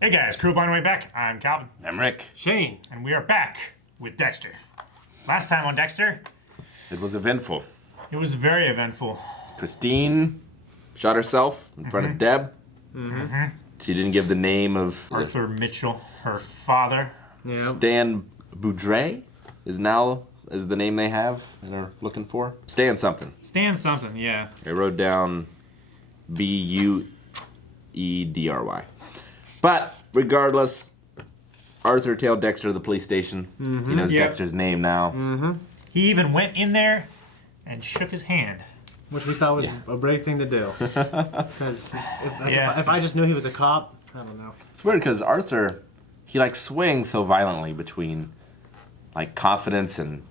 Hey guys, Crew on the way back. I'm Calvin. I'm Rick. Shane. And we are back with Dexter. Last time on Dexter, It was eventful. it was very eventful. Christine shot herself in front of Deb. She didn't give the name of Arthur Mitchell, her father. Yeah. Stan Boudreaux is the name they have and are looking for. Stan something. Stan something, yeah. I wrote down Buedry. But regardless, Arthur tailed Dexter to the police station. He knows Yep. Dexter's name now. He even went in there and shook his hand. Which we thought was a brave thing to do. Because Yeah. if I just knew he was a cop, I don't know. It's weird because Arthur, he swings so violently between confidence and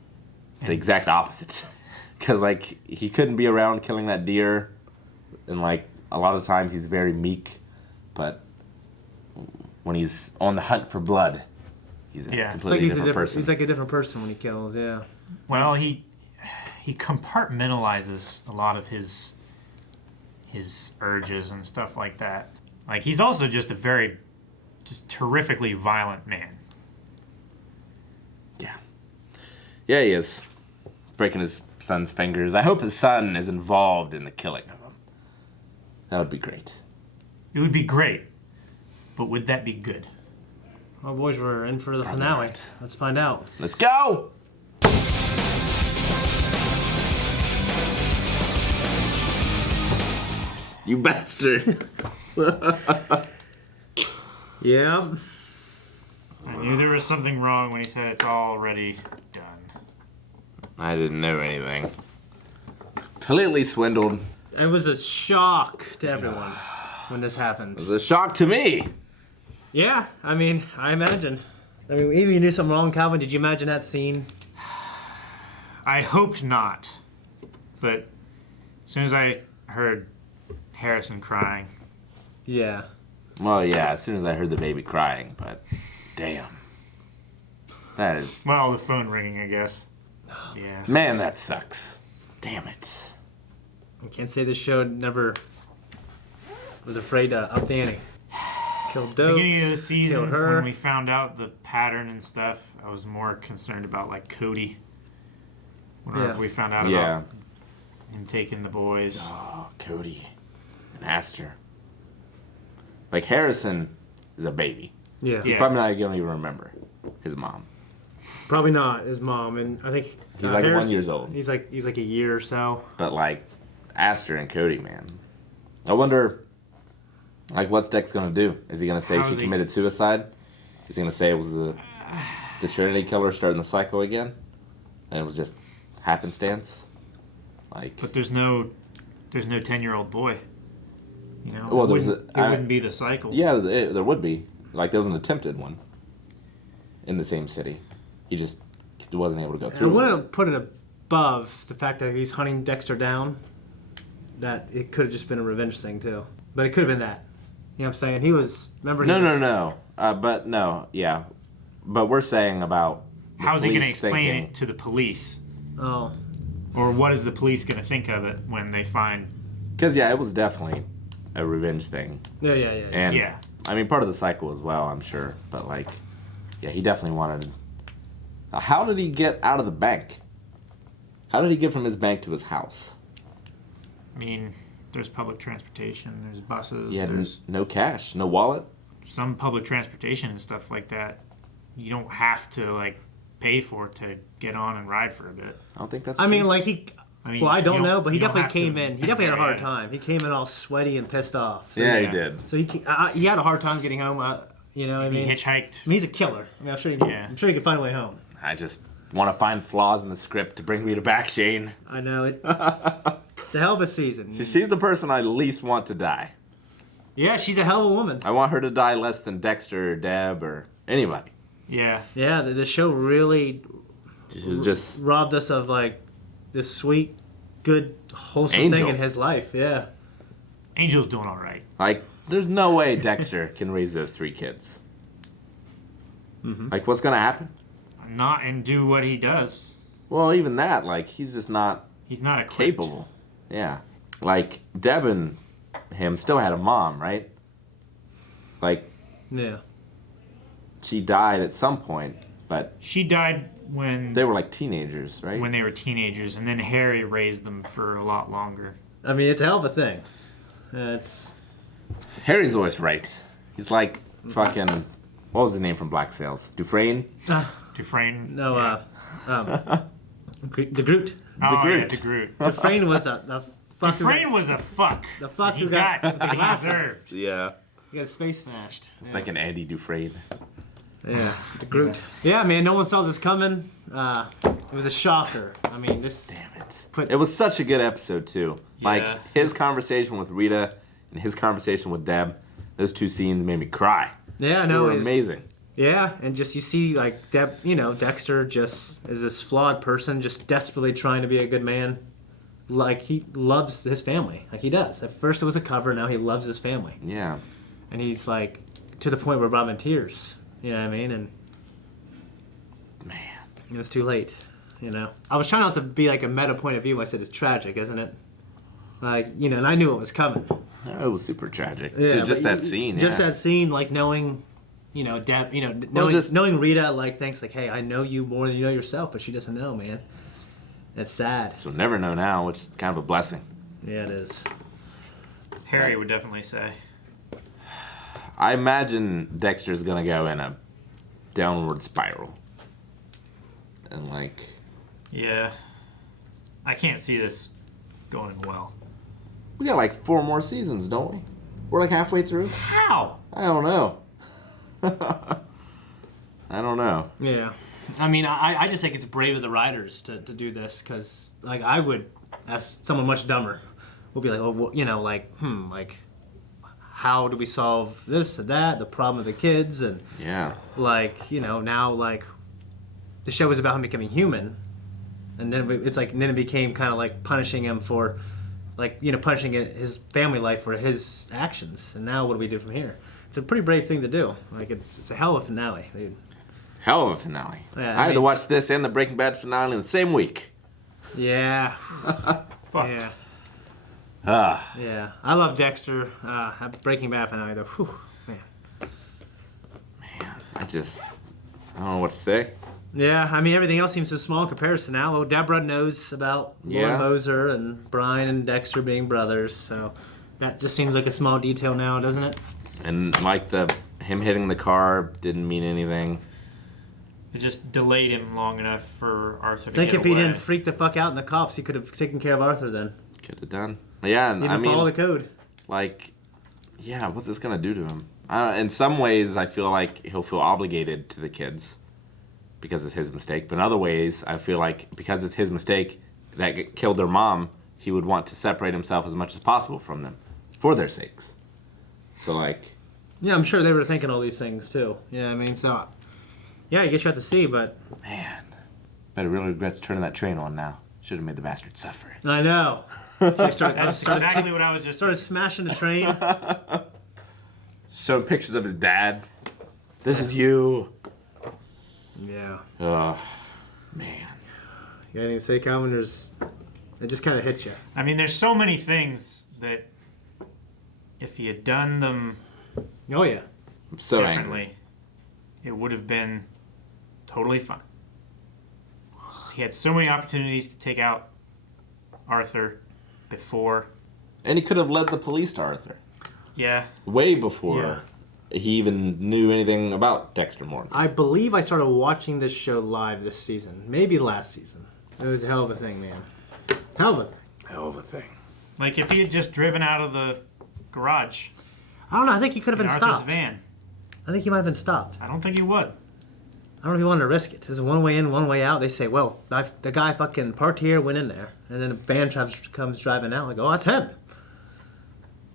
the exact opposite. Because he couldn't be around killing that deer, and a lot of times he's very meek, but when he's on the hunt for blood, he's a completely different person. He's like a different person when he kills, yeah. Well, he compartmentalizes a lot of his urges and stuff like that. He's also just a just terrifically violent man. Yeah. Yeah, he is. Breaking his son's fingers. I hope his son is involved in the killing of him. That would be great. It would be great, but would that be good? Well, boys, we're in for the finale. not. Let's find out. Let's go! You bastard! Yeah. I knew there was something wrong when he said it's already done. I didn't know anything. Completely swindled. It was a shock to everyone when this happened. It was a shock to me. Yeah, I mean, I imagine. I mean, even you knew something wrong, Calvin. Did you imagine that scene? I hoped not, but as soon as I heard Harrison crying, Yeah. Well, yeah, as soon as I heard the baby crying, but damn. That is... well, the phone ringing, I guess. Yeah. Man, that sucks. Damn it. I can't say this show never was afraid to up the ante. Killed Dope. Beginning of the season, killed her. when we found out the pattern and stuff, I was more concerned about Cody. Whenever Yeah. we found out Yeah. about him taking the boys. Oh, Cody. And Astor. Harrison is a baby. Yeah. He's probably not going to even remember his mom. Probably not his mom, and I think He's 1 year old. He's like a year or so. But Astor and Cody, man. I wonder, what's Dex going to do? Is he going to say she committed suicide? Is he going to say it was the Trinity killer starting the cycle again? And it was just happenstance? But there's no 10-year-old boy. You know, Well, it wouldn't be the cycle. Yeah, there would be. There was an attempted one in the same city. He just wasn't able to go I through. wouldn't put it above the fact that he's hunting Dexter down. That it could have just been a revenge thing too, but it could have been that. You know what I'm saying? He was. Remember? No. But no, yeah. But we're saying about How's he going to police explain thinking- it to the police? Oh. Or what is the police going to think of it when they find... Because, yeah, it was definitely a revenge thing. Yeah. And, Yeah. I mean, part of the cycle as well, I'm sure. But, yeah, he definitely wanted... How did he get out of the bank? How did he get from his bank to his house? I mean, there's public transportation, there's buses, He had there's no cash, no wallet. some public transportation and stuff like that. You don't have to, pay for it to get on and ride for a bit. I don't think that's I true. mean, well, I don't you know, but he you don't definitely have came to- in. He definitely had a hard Yeah. time. He came in all sweaty and pissed off. So, Yeah, yeah. he did. So he had a hard time getting home. You know what I He mean? hitchhiked. I mean, he's a killer. I mean, I'm sure he can find a way home. I just want to find flaws in the script to bring Rita back, Shane. I know it. It's a hell of a season. She's the person I least want to die. Yeah, she's a hell of a woman. I want her to die less than Dexter or Deb or anybody. Yeah. Yeah, the show really She was just... robbed us of this sweet, good, wholesome Angel. thing in his life. Yeah. Angel's doing all right. There's no way Dexter can raise those 3 kids. What's going to happen? Not and do what he does. Well, even that, he's just not He's not equipped. capable. Yeah. Deb and him still had a mom, right? Yeah. She died at some point, but She died when they were like teenagers, right? they were teenagers, and then Harry raised them for a lot longer. I mean, it's a hell of a thing. It's Harry's always right. He's like fucking. What was his name from Black Sails? Dufresne? Dufresne. no, yeah. the Groot. Oh, Groot. yeah, Groot. Dufresne was the fuck. Dufresne was a fuck. The fuck He who got got the what he glasses. deserved. Yeah. He got space smashed. It's like an Andy Dufresne. Yeah, the Groot. Yeah, man, no one saw this coming. It was a shocker. I mean, this. Damn it. Put- It was such a good episode, too. Yeah. Like, his conversation with Rita and his conversation with Deb, those two scenes made me cry. Yeah, They no, were it's- amazing. Yeah, and just you see like Dexter just is this flawed person, just desperately trying to be a good man. Like he loves his family, like he does. At first it was a cover, now he loves his family, Yeah. and he's like to the point where Bob in tears. You know what I mean? And Man. it was too late. You know, I was trying not to be like a meta point of view. When I said it's tragic, isn't it? Like and I knew it was coming. It was super tragic. Yeah, Just but that scene. Just yeah. that scene, like knowing. Deb, knowing, Well, just- knowing Rita, like, thinks, like, hey, I know you more than you know yourself, but she doesn't know, man. It's sad. She'll never know now, which is kind of a blessing. Yeah, it is. Harry would definitely say. I imagine Dexter's gonna go in a downward spiral. And like, Yeah. I can't see this going well. we got like 4 more seasons, don't we? We're like halfway through. How? I don't know. I don't know. Yeah. I mean, I just think it's brave of the writers to do this, because, like, I would, as someone much dumber, would be like, like, how do we solve this or that, the problem of the kids, and, Yeah. like, now, like, the show was about him becoming human, and then then it became kind of like punishing him for, like, punishing his family life for his actions, and now what do we do from here? It's a pretty brave thing to do. Like, it's a hell of a finale, dude. Hell of a finale. Yeah, I had to mean- watch this and the Breaking Bad finale in the same week. Yeah. Fuck. Yeah. Ah. Yeah. I love Dexter. Breaking Bad finale, though. Whew, man. Man, I don't know what to say. Yeah, I mean, everything else seems so small in comparison now. Well, Deborah knows about Laura Yeah. Moser and Brian and Dexter being brothers, so that just seems like a small detail now, doesn't it? And like him hitting the car didn't mean anything. It just delayed him long enough for Arthur to I think get if away. he didn't freak the fuck out in the cops, he could have taken care of Arthur then. Could have done. Yeah, and He I didn't follow mean, the code. like, yeah, what's this gonna do to him? In some ways, I feel like he'll feel obligated to the kids because it's his mistake. But in other ways, I feel like because it's his mistake that killed their mom, he would want to separate himself as much as possible from them for their sakes. So, like, Yeah, I'm sure they were thinking all these things, too. Yeah, I mean, so... Yeah, I guess you have to see, but... man, bet he really regrets turning that train on now. Should have made the bastard suffer. I know. That's exactly what I was just Started smashing the train. Showing pictures of his dad. This is you. Yeah. Oh, man. You got anything to say, Calvin? It just kind of hit you. I mean, there's so many things that if he had done them Oh, yeah. I'm so differently, angry. it would have been totally fine. He had so many opportunities to take out Arthur before. And he could have led the police to Arthur. Yeah. Way before he even knew anything about Dexter Morgan. I believe I started watching this show live this season. Maybe last season. It was a hell of a thing, man. Hell of a thing. Hell of a thing. Like if he had just driven out of the garage I don't know. I think he could have in been Arthur's stopped. van, I think he might have been stopped. I don't think he would. I don't know if he wanted to risk it. There's a one way in, one way out. They say, well, the guy fucking parked here, went in there. And then a van comes driving out. Like, oh, that's him.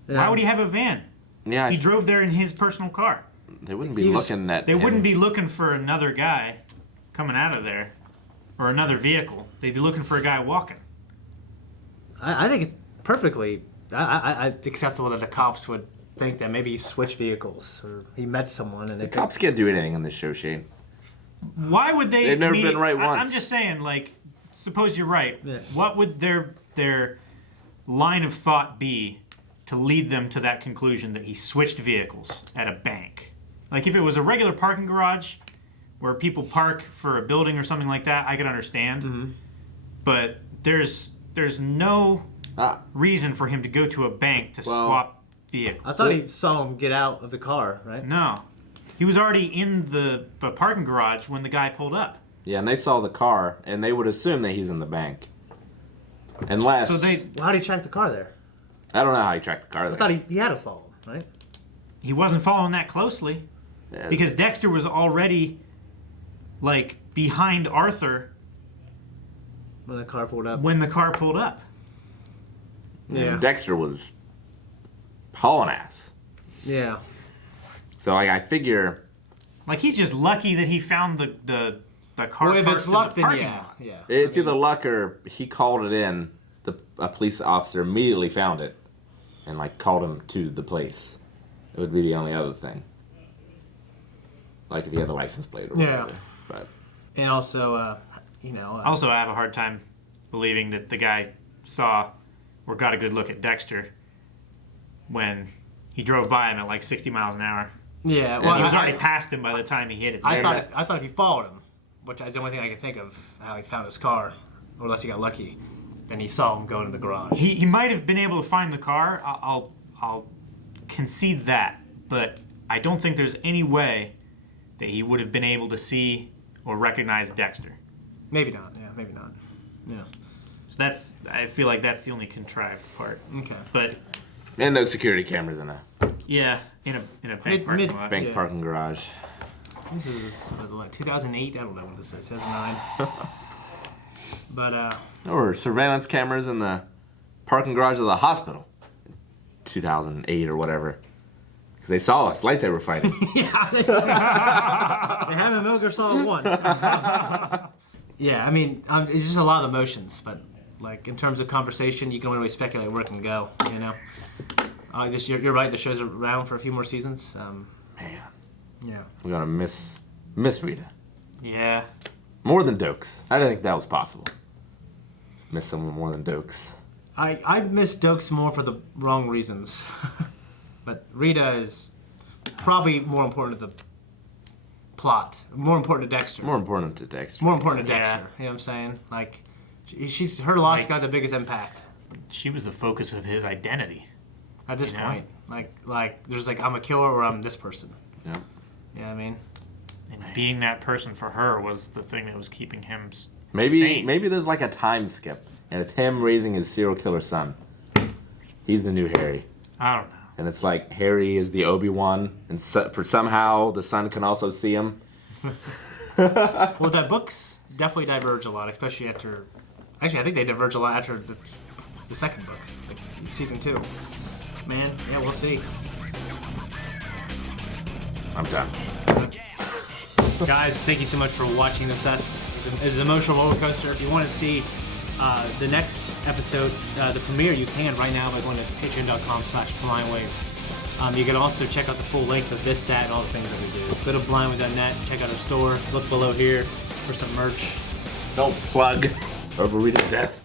Why would he have a van? Yeah, He drove there in his personal car. they wouldn't be he was- looking at They him. wouldn't be looking for another guy coming out of there or another vehicle. They'd be looking for a guy walking. I think it's perfectly acceptable that the cops would think that maybe he switched vehicles or he met someone and they The cops can't do anything in this show, Shane. Why would they? They've never need- been right I'm once. just saying, like, suppose you're right. Yeah. What would their line of thought be to lead them to that conclusion that he switched vehicles at a bank? Like if it was a regular parking garage where people park for a building or something like that, I could understand. Mm-hmm. But there's no reason for him to go to a bank to swap vehicles. I thought he saw him get out of the car, right? No. He was already in the parking garage when the guy pulled up. Yeah, and they saw the car, and they would assume that he's in the bank. Unless... So Well, how did he track the car there? I don't know how he tracked the car there. I thought he had to follow him, right? he wasn't following that closely. Yeah. Because Dexter was already, like, behind Arthur When the car pulled up. when the car pulled up. Yeah. Dexter was hauling ass. Yeah. So, like, I figure... Like, he's just lucky that he found the car Well, if parked it's in luck, the then parking yeah. lot. Yeah. It's either luck or he called it in. A police officer immediately found it and, like, called him to the place. It would be the only other thing. Like, if he had the license plate or whatever. Yeah. But... And also, Also, I have a hard time believing that the guy saw or got a good look at Dexter when he drove by him at like 60 miles an hour. Yeah. And Well, He was already past him by the time he hit his I leg. thought if he followed him, which is the only thing I can think of how he found his car, or unless he got lucky, then he saw him go into the garage. He might have been able to find the car. I'll concede that, but I don't think there's any way that he would have been able to see or recognize Dexter. Maybe not. Yeah. Maybe not. Yeah. So I feel like that's the only contrived part. Okay. But And no security cameras in a yeah, in a bank Mid- parking lot. bank Yeah. parking garage. This is what, 2008. I don't know what this is. 2009. But Or surveillance cameras in the parking garage of the hospital. 2008 or whatever. Because they saw us lightsaber fighting. yeah. They haven't Metal Gear Solid 1. Yeah. I mean, it's just a lot of emotions, but like in terms of conversation, you can only really speculate where it can go. You know. You're right. The show's around for a few more seasons. Man, Yeah. we're gonna miss Rita. Yeah. More than Dokes. I didn't think that was possible. Miss someone more than Dokes. I miss Dokes more for the wrong reasons. But Rita is probably more important to the plot. More important to Dexter. More important to Dexter. More important to Yeah. Dexter. You know what I'm saying? Like, her loss Like- got the biggest impact She was the focus of his identity. at this Yeah. point. Like there's like I'm a killer or I'm this person. Yeah. You know what I mean? And being that person for her was the thing that was keeping him Maybe sane. there's like a time skip, and it's him raising his serial killer son. He's the new Harry, I don't know. and it's like Harry is the Obi-Wan, and for somehow the son can also see him. Well, the books definitely diverge a lot, especially after. Actually, I think they diverge a lot after the second book, like season 2. Man, yeah, we'll see. I'm done. Guys, thank you so much for watching this. It's an emotional roller coaster. If you want to see the next episodes, the premiere, you can right now by going to patreon.com/blindwave. You can also check out the full length of this set and all the things that we do. Go to blindwave.net, check out our store, look below here for some merch. Don't plug over Rita's death.